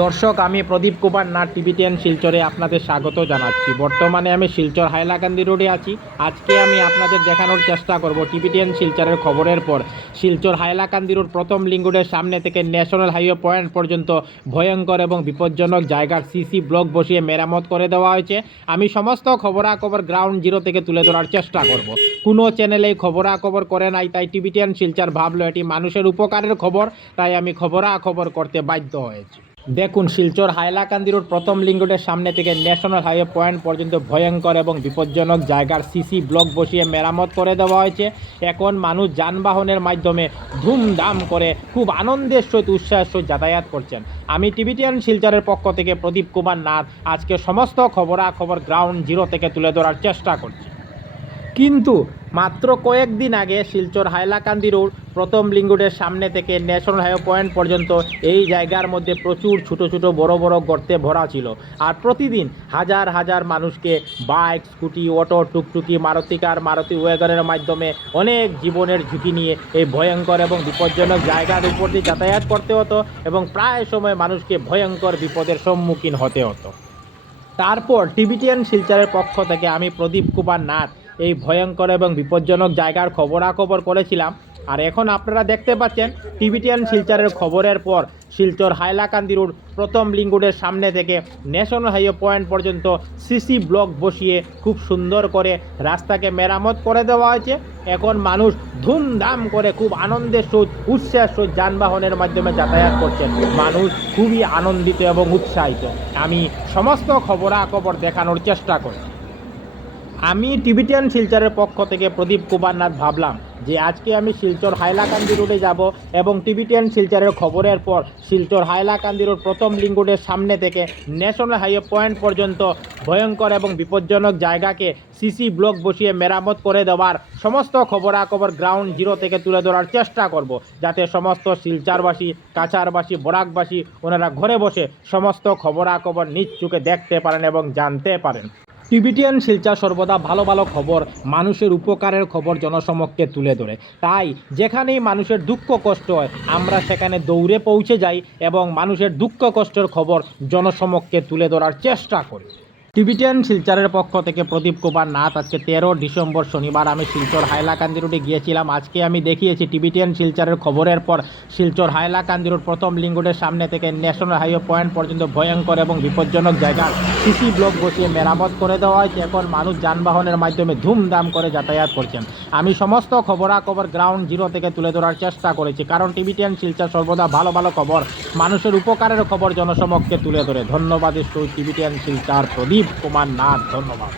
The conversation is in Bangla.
দর্শক, আমি প্রদীপ কুমার নাথ টিভি10 শিলচরে আপনাদের স্বাগত জানাচ্ছি। বর্তমানে আমি শিলচর হাইলাকান্দি রোডে আছি। আজকে আমি আপনাদের দেখানোর চেষ্টা করব টিভি10 শিলচরের খবরের পর শিলচর হাইলাকান্দি রোড প্রথম লিঙ্ক রোডের সামনে থেকে ন্যাশনাল হাইওয়ে পয়েন্ট পর্যন্ত ভয়ঙ্কর এবং বিপজ্জনক জায়গার সিসি ব্লক বসিয়ে মেরামত করে দেওয়া হয়েছে। আমি সমস্ত খবরাখবর গ্রাউন্ড জিরো থেকে তুলে ধরার চেষ্টা করব। কোনো চ্যানেলেই খবরাখবর করে নাই, তাই টিভি10 শিলচর ভাবলো এটি মানুষের উপকারের খবর, তাই আমি খবরাখবর করতে বাধ্য হয়েছি। দেখুন, শিলচর হাইলাকান্দি রোড প্রথম লিঙ্ক রোডের সামনে থেকে ন্যাশনাল হাইওয়ে পয়েন্ট পর্যন্ত ভয়ঙ্কর এবং বিপজ্জনক জায়গার সিসি ব্লক বসিয়ে মেরামত করে দেওয়া হয়েছে। এখন মানুষ যানবাহনের মাধ্যমে ধুমধাম করে খুব আনন্দের সহিত উৎসাহের সহিত যাতায়াত করছেন। আমি টিভি10 শিলচরের পক্ষ থেকে প্রদীপ কুমার নাথ আজকে সমস্ত খবরাখবর গ্রাউন্ড জিরো থেকে তুলে ধরার চেষ্টা করছি। কিন্তু মাত্র কয়েকদিন আগে শিলচর হাইলাকান্দি রোড প্রথম লিঙ্ক রোডের সামনে থেকে ন্যাশনাল হাইওয়ে পয়েন্ট পর্যন্ত এই জায়গার মধ্যে প্রচুর ছোটো ছোটো বড় বড় গর্তে ভরা ছিল। আর প্রতিদিন হাজার হাজার মানুষকে বাইক, স্কুটি, অটো, টুকটুকি, মারুতি কার, মারুতি ওয়াগনের মাধ্যমে অনেক জীবনের ঝুঁকি নিয়ে এই ভয়ঙ্কর এবং বিপজ্জনক জায়গার উপর দিয়ে যাতায়াত করতে হতো এবং প্রায় সময় মানুষকে ভয়ঙ্কর বিপদের সম্মুখীন হতে হতো। তারপর টিভি10 শিলচরের পক্ষ থেকে আমি প্রদীপ কুমার নাথ এই ভয়ঙ্কর এবং বিপজ্জনক জায়গার খবরাখবর করেছিলাম। আর এখন আপনারা দেখতে পাচ্ছেন টিভি10 শিলচরের খবরের পর শিলচর হাইলাকান্দি রোড প্রথম লিঙ্ক রোডের সামনে থেকে ন্যাশনাল হাইওয়ে পয়েন্ট পর্যন্ত সিসি ব্লক বসিয়ে খুব সুন্দর করে রাস্তাকে মেরামত করে দেওয়া হয়েছে। এখন মানুষ ধুমধাম করে খুব আনন্দের সহিত উৎসাহের সহিত যানবাহনের মাধ্যমে যাতায়াত করছেন। মানুষ খুবই আনন্দিত এবং উৎসাহিত। আমি সমস্ত খবরাখবর দেখানোর চেষ্টা করি। আমি টিভি10 শিলচরের পক্ষ থেকে প্রদীপ কুমার নাথ ভাবলাম যে আজকে আমি শিলচর হাইলাকান্দি রোডে যাব এবং টিভি10 শিলচরের খবরের পর শিলচর হাইলাকান্দি রোড প্রথম লিঙ্ক রোডের সামনে থেকে ন্যাশনাল হাইওয়ে পয়েন্ট পর্যন্ত ভয়ঙ্কর এবং বিপজ্জনক জায়গাকে সিসি ব্লক বসিয়ে মেরামত করে দেওয়ার সমস্ত খবরাখবর গ্রাউন্ড জিরো থেকে তুলে ধরার চেষ্টা করব, যাতে সমস্ত শিলচরবাসী, কাছাড়বাসী, বরাকবাসী ওনারা ঘরে বসে সমস্ত খবরাখবর নিজ চোখে দেখতে পারেন এবং জানতে পারেন। টিভি10 শিলচর সর্বদা ভালো ভালো খবর, মানুষের উপকারের খবর জনসমক্ষে তুলে ধরে। তাই যেখানেই মানুষের দুঃখ কষ্ট হয় আমরা সেখানে দৌড়ে পৌঁছে যাই এবং মানুষের দুঃখ কষ্টের খবর জনসমক্ষে তুলে ধরার চেষ্টা করি। টিভি10 শিলচরের পক্ষ থেকে প্রদীপ কুমার নাথ। আজকে 13 ডিসেম্বর শনিবার আমি শিলচর হাইলাকান্দি রোডে গিয়েছিলাম। আজকে আমি দেখিয়েছি টিভি10 শিলচরের খবরের পর শিলচর হাইলাকান্দি রোড প্রথম লিঙ্ক রোডের সামনে থেকে ন্যাশনাল হাইওয়ে পয়েন্ট পর্যন্ত ভয়ঙ্কর এবং বিপজ্জনক জায়গার সিসি ব্লক বসিয়ে মেরামত করে দেওয়া হয়েছে। এখন মানুষ যানবাহনের মাধ্যমে ধুমধাম করে যাতায়াত করছেন। আমি সমস্ত খবরাখবর গ্রাউন্ড জিরো থেকে তুলে ধরার চেষ্টা করেছি, কারণ টিভি10 শিলচর সর্বদা ভালো ভালো খবর, মানুষের উপকারের খবর জনসমক্ষে তুলে ধরে। ধন্যবাদ টিভি10 শিলচর প্রদীপ কুমার নাথ, ধন্যবাদ।